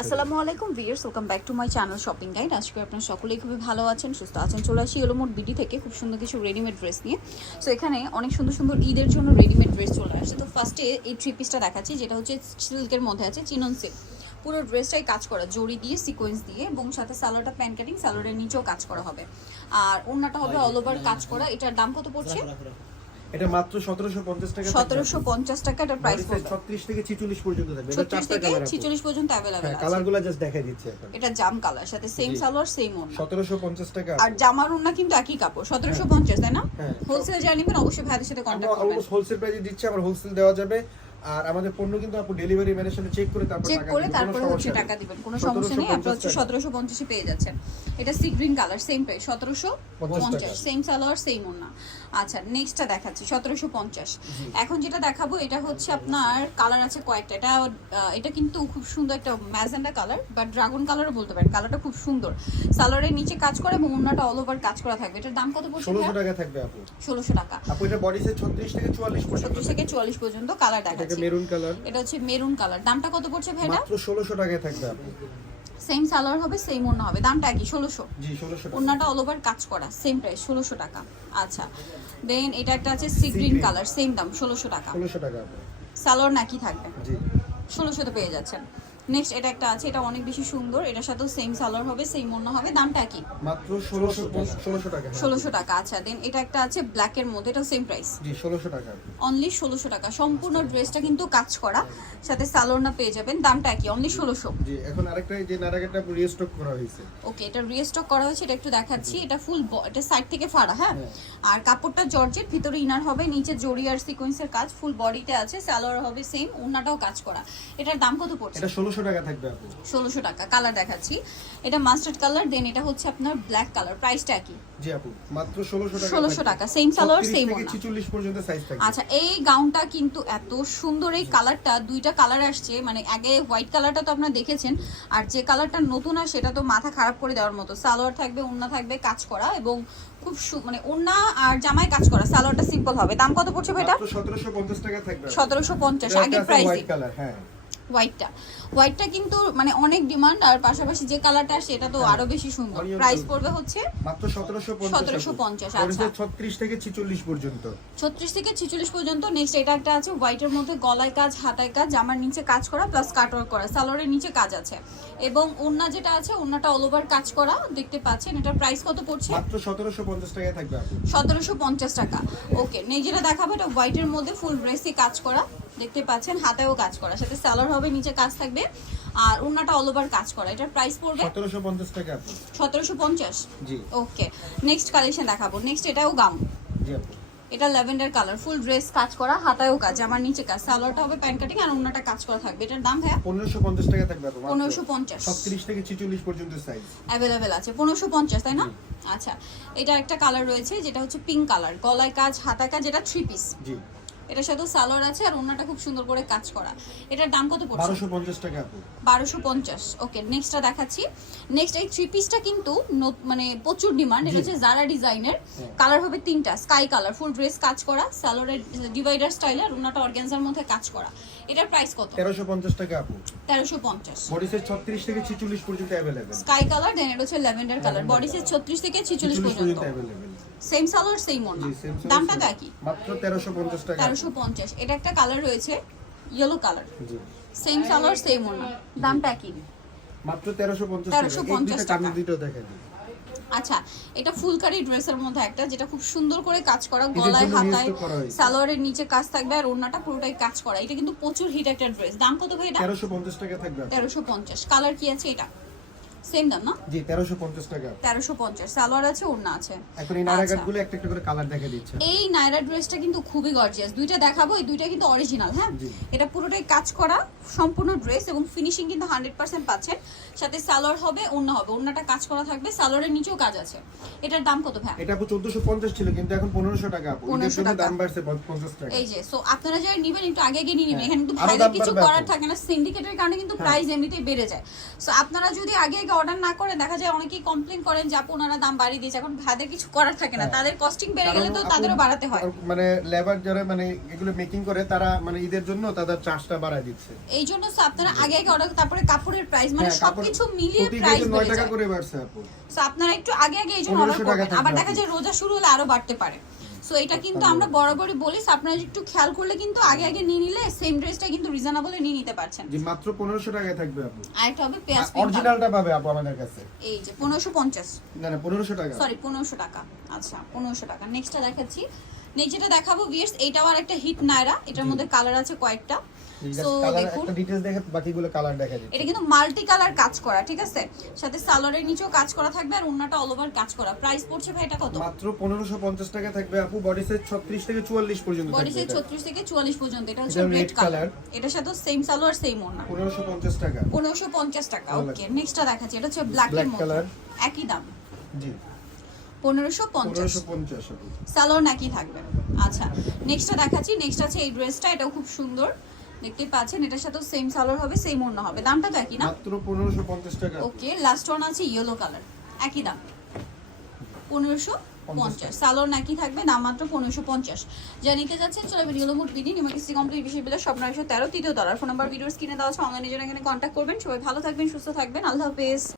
আসসালামু আলাইকুম viewers, welcome back to my channel shopping guide. আজকে আপনারা সকলেই খুবই ভালো আছেন, সুস্থ আছেন। চলে আসি মোট বিডি থেকে খুব সুন্দর কিছু রেডিমেড ড্রেস নিয়ে। সো এখানে অনেক সুন্দর সুন্দর ঈদের জন্য রেডিমেড ড্রেস চলে আসছে। তো ফার্স্টে এই থ্রি পিসটা দেখাচ্ছি, যেটা হচ্ছে সিল্কের মধ্যে আছে, চিনন সিল্ক। পুরো ড্রেসটাই কাজ করা জড়ি দিয়ে, সিকোয়েন্স দিয়ে, এবং সাথে সালোয়ারটা প্যান কাটিং, সালোয়ারের নিচেও কাজ করা হবে। আর ওড়নাটা হবে অল ওভার কাজ করা। এটার দাম কত পড়ছে? এটা মাত্র 1750 টাকা। 1750 টাকা এটার প্রাইস পড়বে। 36 থেকে 46 পর্যন্ত থাকবে। এটা 36 থেকে 46 পর্যন্ত अवेलेबल আছে। কালারগুলো জাস্ট দেখাই দিচ্ছি এখন। এটা জাম কালার, সাথে সেম সালোয়ার সেম ওড়না। 1750 টাকা। আর জামার ওড়না কিন্তু একই কাপড়, 1750, তাই না? হোলসেল যারা নেবেন অবশ্যই ভাইদের সাথে কন্টাক্ট করবেন। অলমোস্ট হোলসেল প্রাইসে দিচ্ছি, আবার হোলসেল দেওয়া যাবে। আর আমাদের পণ্য কিন্তু আপনি ডেলিভারি ম্যানের সাথে চেক করে তারপরে হচ্ছে টাকা দিবেন, কোনো সমস্যা নেই। আপনি হচ্ছে 1750 এ পেয়ে যাচ্ছেন। এটা sea green colour, same price 1750, same salwar same ওড়না। আচ্ছা, নেক্সটটা দেখাচ্ছি 1750। এখন যেটা দেখাবো এটা হচ্ছে আপনার কালার আছে কয়েকটা। এটা কিন্তু খুব সুন্দর একটা ম্যাজেন্ডা কালার বা ড্রাগন কালারও বলতে পারেন। কালারটা খুব সুন্দর, সালোয়ারের নিচে কাজ করে এবং ওড়নাটা অল ওভার কাজ করা থাকবে। এটার দাম কত পড়ছে? 1600 টাকা থাকবে আপু। 1600 টাকা। আপু এটা বডি সাইজ 36 থেকে 44 পর্যন্ত। 36 থেকে 44 পর্যন্ত কালার দেখাচ্ছি। এটা মেরুন কালার। এটা হচ্ছে মেরুন কালার। দামটা কত পড়ছে ভাইরা? মাত্র 1600 টাকায় থাকবে আপু। সেম সালোয়ার হবে, সেম ওড়না হবে, দামটা একই 1600। জি 1600 টাকা। ওড়নাটা অল ওভার কাজ করা, সেম প্রাইস 1600 টাকা। আচ্ছা, দেন এটা একটা আছে সি গ্রিন কালার, সেম দাম 1600 টাকা। 1600 টাকা আপু। সালোয়ার নাকি থাকবে? জি 1600 তে পেয়ে যাচ্ছেন। নেক্সট এটা একটা আছে, এটা অনেক বেশি সুন্দর। এটার সাথেও সেম সালোয়ার হবে, সেম ওড়না হবে, দামটা কি? মাত্র 1600 টাকা। 1600 টাকা। আচ্ছা, দেন এটা একটা আছে ব্ল্যাক এর মধ্যে, এটা সেম প্রাইস। জি 1600 টাকা। অনলি 1600 টাকা। সম্পূর্ণ ড্রেসটা কিন্তু কাজ করা, সাথে সালোয়ারটা পেয়ে যাবেন, দামটা কি? অনলি 1600। জি এখন আরেকটা যে নারাগাটা রিস্টক করা হয়েছে। ওকে, এটা রিস্টক করা হয়েছে, এটা একটু দেখাচ্ছি। এটা ফুল, এটা সাইড থেকে ফাড়া, হ্যাঁ। আর কাপড়টা জর্জেট, ভিতরে ইনার হবে, নিচে জরি আর সিকোয়েন্সের কাজ, ফুল বডিতে আছে, সালোয়ার হবে সেম, ওড়নাটাও কাজ করা। এটার দাম কত পড়ছে? এটা 1600 টাকা থাকবে আপু। 1600 টাকা। কালার দেখাচ্ছি, এটা মাস্টার্ড কালার, দেন এটা হচ্ছে আপনার ব্ল্যাক কালার। প্রাইসটা কি? জি আপু মাত্র 1600 টাকা। 1600 টাকা, সেম সালোয়ার সেম ওড়না। 46 পর্যন্ত সাইজ থাকবে। আচ্ছা, এই গাউনটা কিন্তু এত সুন্দর, এই কালারটা, দুইটা কালার আসছে। মানে আগে হোয়াইট কালারটা তো আপনারা দেখেছেন, আর যে কালারটা নতুন আসে সেটা তো মাথা খারাপ করে দেওয়ার মতো। সালোয়ার থাকবে, ওড়না থাকবে কাজ করা, এবং খুব মানে ওড়না আর জামায় কাজ করা, সালোয়ারটা সিম্পল হবে। দাম কত পড়ছে ভাইটা? মাত্র 1750 টাকা থাকবে। 1750 আগের প্রাইস। হোয়াইট কালার, হ্যাঁ হোয়াইটটা কিন্তু মানে অনেক ডিমান্ড, আর পাশাপাশি যে কালারটা আসে এটা তো আরো বেশি সুন্দর। প্রাইস পড়বে হচ্ছে মাত্র 1750। 1750। আচ্ছা, 36 থেকে 46 পর্যন্ত। 36 থেকে 46 পর্যন্ত। নেক্সট এটা একটা আছে হোয়াইটের মধ্যে, গলায় কাজ, হাতায় কাজ, জামার নিচে কাজ করা প্লাস কাটওয়ার্ক করা, সালোয়ারের নিচে কাজ আছে, এবং ওড়না যেটা আছে ওড়নাটা অল ওভার কাজ করা দেখতে পাচ্ছেন। এটার প্রাইস কত পড়ছে? মাত্র 1750 টাকায় থাকবে আপু। 1750 টাকা। ওকে, নেক্সট যেটা দেখাবো এটা হোয়াইটের মধ্যে ফুল ড্রেসে কাজ করা দেখতে পাচ্ছেন, হাতেও কাজ করা, সাথে সালোয়ার হবে, নিচে কাজ থাকবে, আর ওড়নাটা অল ওভার কাজ করা। এটার প্রাইস পড়বে 1750 টাকা আপু। 1750। জি ওকে, নেক্সট কালেকশন দেখাবো। নেক্সট এটাও গাউন, জি আপু। এটা ল্যাভেন্ডার কালার, ফুল ড্রেস কাজ করা, হাতায়ও কাজ, আমার নিচে কাজ, সালোয়ারটা হবে প্যান কাটিং, আর ওড়নাটা কাজ করা থাকবে। এটার দাম ভাইয়া? 1550 টাকা থাকবে আপু। 1550। 36 থেকে 46 পর্যন্ত সাইজ অ্যাভেলেবেল আছে। 1550, তাই না? আচ্ছা, এটা একটা কালার রয়েছে যেটা হচ্ছে পিঙ্ক কালার, গলায় কাজ, হাতায় কাজ, এটা 3 পিস। জি এটার সাথে সালোয়ার আছে, আর ওড়নাটা খুব সুন্দর করে কাজ করা। এটার দাম কত পড়ছে? 1250 টাকা আপু। 1250। ওকে, নেক্সটটা দেখাচ্ছি। নেক্সট এই 3 পিসটা কিন্তু মানে প্রচুর ডিমান্ড। এটা হচ্ছে জারা ডিজাইনের, কালার হবে 3টা, স্কাই কালার, ফুল ড্রেস কাজ করা, সালোয়ারের ডিভাইডার স্টাইলে, আর ওড়নাটা অর্গানজার মধ্যে কাজ করা। এটার প্রাইস কত? 1350 টাকা আপু। 1350। বডি সাইজ 36 থেকে 46 পর্যন্ত अवेलेबल। স্কাই কালার, দেন এটা হচ্ছে ল্যাভেন্ডার কালার, বডি সাইজ 36 থেকে 46 পর্যন্ত, अवेलेबल। সেম সালোয়ার সেম ওড়না। দামটা তো একই, মাত্র 1350 টাকা। 1350। এটা একটা কালার রয়েছে ইয়েলো কালার, জি সেম সালোয়ার সেম ওড়না, দামটা একই, মাত্র 1350 টাকা। 1350 টাকা। কামিজ দুটো দেখাই দিই। আচ্ছা, এটা ফুলকারি ড্রেসের মধ্যে একটা, যেটা খুব সুন্দর করে কাজ করা, গলায় হাতায় সালোয়ারের নিচে কাজ থাকবে, আর ওড়নাটা পুরোটাই কাজ করা। এটা কিন্তু প্রচুর হিট একটা ড্রেস। দাম কত ভাই এটা? 1350 টাকা থাকবে। 1350। কালার কি আছে এটা? সেম দাম না? জি 1350 টাকা। 1350। সালোয়ার আছে, ওড়না আছে। এখন এই নারাগাটগুলো একটা একটা করে কালার দেখা দিচ্ছে। এই নায়রা ড্রেসটা কিন্তু খুবই গর্জিয়াস। দুইটা দেখাবো, এই দুইটা কিন্তু অরিজিনাল, হ্যাঁ। এটা পুরোটাই কাজ করা সম্পূর্ণ ড্রেস, এবং ফিনিশিং কিন্তু 100% পাচ্ছেন। সাথে সালোয়ার হবে, ওড়না হবে, ওড়নাটা কাজ করা থাকবে, সালোয়ারের নিচেও কাজ আছে। এটার দাম কত ভাই? এটা আপু 1450 ছিল, কিন্তু এখন 1500 টাকা আপু। এর জন্য দাম বাড়ছে 50 টাকা। এই যে, সো আপনারা যারা নেবেন একটু আগে আগে নিয়ে নেবেন। এখানে কিন্তু ভাইদের কিছু করার থাকে না, সিন্ডিকেটের কারণে কিন্তু প্রাইস এমনিতেই বেড়ে যায়। সো আপনারা যদি আগে আগে অর্ডার না করে দেখা যায় অনেকেই কমপ্লেন করেন যে আপু ওনারা দাম বাড়িয়ে দিয়েছে, এখন ভাইদের কিছু করার থাকে না, হ্যাঁ। তাদের কস্টিং বেড়ে কারণ গেলে তো আপু তাদেরও বাড়াতে হয়। মানে লেবার যারা মানে এগুলো মেকিং করে তারা মানে ঈদের জন্য তাদের চার্জটা বাড়ায় দিচ্ছে। এই জন্য তো আপনারা আগে আগে অর্ডার, তারপরে কাপড়ের প্রাইস মানে হ্যাঁ, কাপড় সবকিছু মিলিয়ে প্রতি প্রাইস কেজি 9 বেড়ে টাকা যায়। করে বাড়ছে আপু। সো আপনারা একটু আগে আগে এই জন্য 1500 অর্ডার টাকা করবেন, থাকবে আবার দেখা আপু। যায় রোজা শুরু হলে আরো বাড়তে পারে। সো এটা কিন্তু আমরা বরাবরই বলি, so আপনারা একটু খেয়াল করলে কিন্তু আগে আগে নিয়ে নিলে সেম ড্রেসটা কিন্তু রিজনেবলে নিয়ে নিতে পারছেন। যে মাত্র 1500 টাকায় থাকবে আপু। আর এটা হবে পেঁয়াজ অরিজিনালটা পাবে আপু আমাদের কাছে। এই যে 1550, না না 1500 টাকা। সরি 1500 টাকা। আচ্ছা 1500 টাকা। নেক্সটটা দেখাচ্ছি, নেক্সট যেটা দেখাবো ভিউয়ার্স, এটাও আর একটা হিট নায়রা, এটার মধ্যে কালার আছে কয়েকটা। সো কালার দেখুন একটা ডিটেইলস দেখে বাকিগুলো কালার দেখা যাচ্ছে। এটা কিন্তু মাল্টি কালার কাজ করা, ঠিক আছে, সাথে সালোয়ারের নিচেও কাজ করা থাকবে আর ওন্নাটা অল ওভার কাজ করা। প্রাইস পড়ছে ভাই এটা কত? মাত্র 1550 টাকা থাকবে আপু। বডি সাইজ 36 থেকে 44 পর্যন্ত বডি থাকবে সাইজ এটা। 36 থেকে 44 পর্যন্ত। এটা হচ্ছে এটা রেড red কালার, color। এটার সাথে সেম সালোয়ার সেম ওন্না। 1550 টাকা। 1550 টাকা। ভালো ওকে, নেক্সটটা দেখাচ্ছি, এটা হচ্ছে ব্ল্যাক এর Black মধ্যে, color। একই দাম জি 1550। 1550 আপু। সালোয়ার নাকি থাকবে। আচ্ছা নেক্সটটা দেখাচ্ছি, নেক্সট আছে এই ড্রেসটা, এটাও খুব সুন্দর, দেখতেই পাচ্ছেন, এটার সাথে সেম সালোয়ার হবে সেম ওন্না হবে, দামটা তো একই না? মাত্র 1550 টাকা। ওকে, লাস্ট ওয়ান আছে ইয়েলো কালার, একই দাম 1550। সালোয়ার নাকি থাকবে, দাম মাত্র 1550। যা নিতে যাচ্ছেন চলে ভিডিও মোট বিডি নিমাকিসি কমপ্লিট বিশ্ববিদ্যালয় স্বপ্ন 913 তৃতীয় তলার। ফোন নাম্বার ভিডিওর স্ক্রিনে দেওয়া আছে, অনলাইনে জন্য এখানে কন্ট্যাক্ট করবেন। সবাই ভালো থাকবেন, সুস্থ থাকবেন, আল্লাহ হাফেজ।